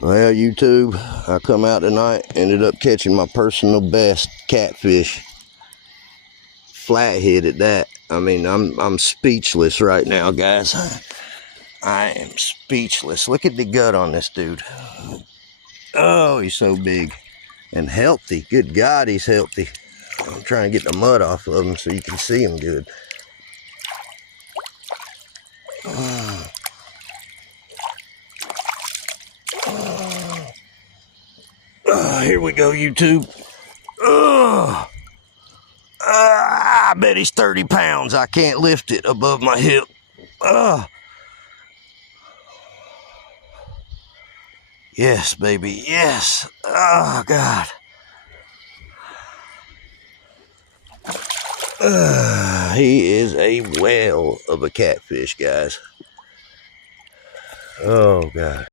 Well, YouTube, I come out tonight, ended up catching my personal best catfish. Flathead at that. I mean, I'm speechless right now, guys. I am speechless. Look at the gut on this dude. Oh, he's so big and healthy. Good God, he's healthy. I'm trying to get the mud off of him so you can see him good. Here we go, YouTube. I bet he's 30 pounds. I can't lift it above my hip. Yes, baby, yes. Oh, God. He is a whale of a catfish, guys. Oh, God.